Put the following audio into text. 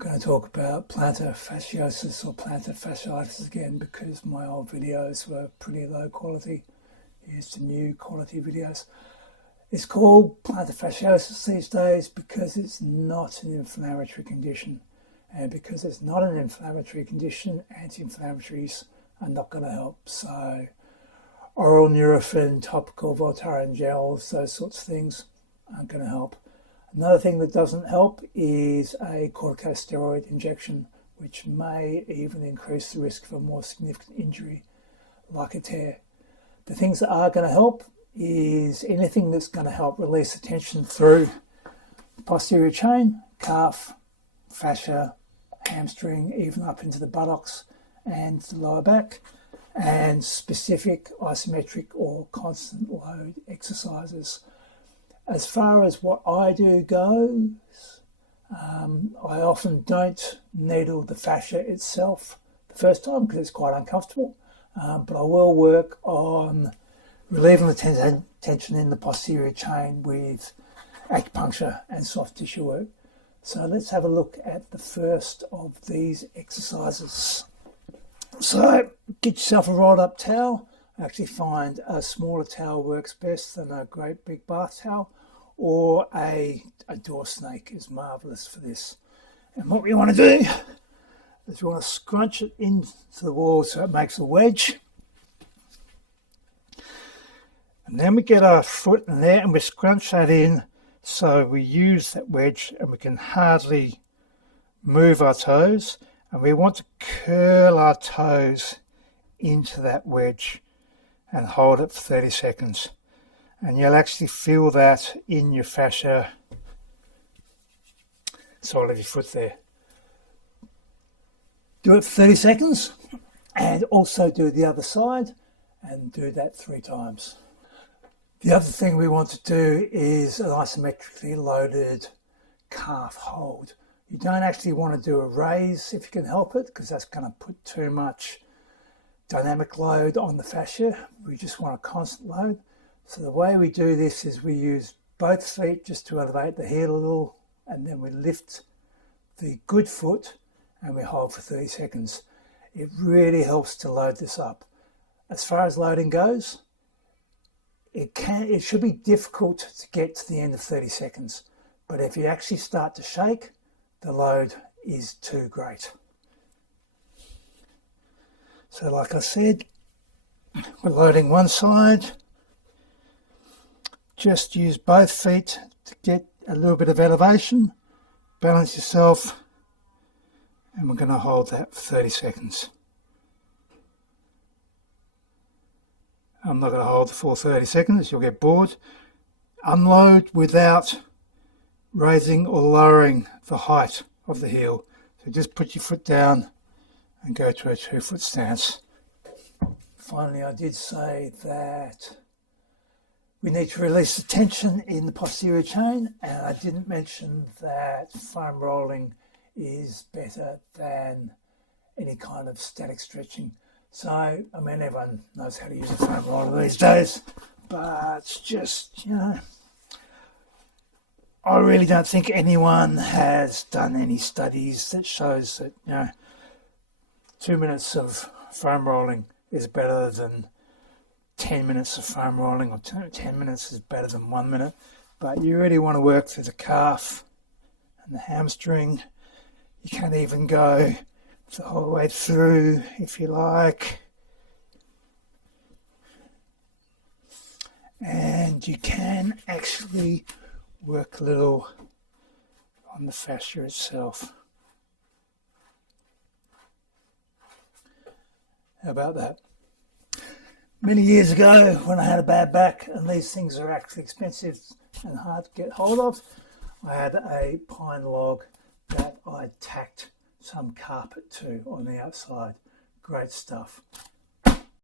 going to talk about plantar fasciosis or plantar fasciitis again because my old videos were pretty low quality. Used to new quality videos. It's called plantar fasciosis these days because it's not an inflammatory condition. And because it's not an inflammatory condition, anti-inflammatories are not going to help. So oral Nurofen, topical Voltaren gels, those sorts of things aren't going to help. Another thing that doesn't help is a corticosteroid injection, which may even increase the risk of a more significant injury like a tear. The things that are going to help is anything that's going to help release the tension through the posterior chain, calf, fascia, hamstring, even up into the buttocks and the lower back, and specific isometric or constant load exercises. As far as what I do goes, I often don't needle the fascia itself the first time because it's quite uncomfortable, but I will work on relieving the tension in the posterior chain with acupuncture and soft tissue work. So let's have a look at the first of these exercises. So get yourself a rolled up towel. I actually find a smaller towel works best than a great big bath towel, or a door snake is marvellous for this. And what we want to do is we want to scrunch it into the wall so it makes a wedge. And then we get our foot in there and we scrunch that in so we use that wedge and we can hardly move our toes. And we want to curl our toes into that wedge and hold it for 30 seconds. And you'll actually feel that in your fascia sole of your foot there. Do it for 30 seconds and also do the other side and do that 3 times. The other thing we want to do is an isometrically loaded calf hold. You don't actually want to do a raise if you can help it because that's going to put too much dynamic load on the fascia. We just want a constant load. So the way we do this is we use both feet just to elevate the heel a little, and then we lift the good foot and we hold for 30 seconds. It really helps to load this up. As far as loading goes, it should be difficult to get to the end of 30 seconds. But if you actually start to shake, the load is too great. So like I said, we're loading one side. Just use both feet to get a little bit of elevation. Balance yourself. And we're going to hold that for 30 seconds. I'm not going to hold the full 30 seconds. You'll get bored. Unload without raising or lowering the height of the heel. So just put your foot down and go to a 2-foot stance. Finally, I did say that we need to release the tension in the posterior chain, and I didn't mention that foam rolling is better than any kind of static stretching. So, I mean, everyone knows how to use a foam roller these days, but just, I really don't think anyone has done any studies that shows that, 2 minutes of foam rolling is better than 10 minutes of foam rolling, or 10 minutes is better than 1 minute. But you really want to work through the calf and the hamstring. You can even go the whole way through if you like. And you can actually work a little on the fascia itself. How about that? Many years ago, when I had a bad back, and these things are actually expensive and hard to get hold of, I had a pine log that I tacked some carpet to on the outside. Great stuff.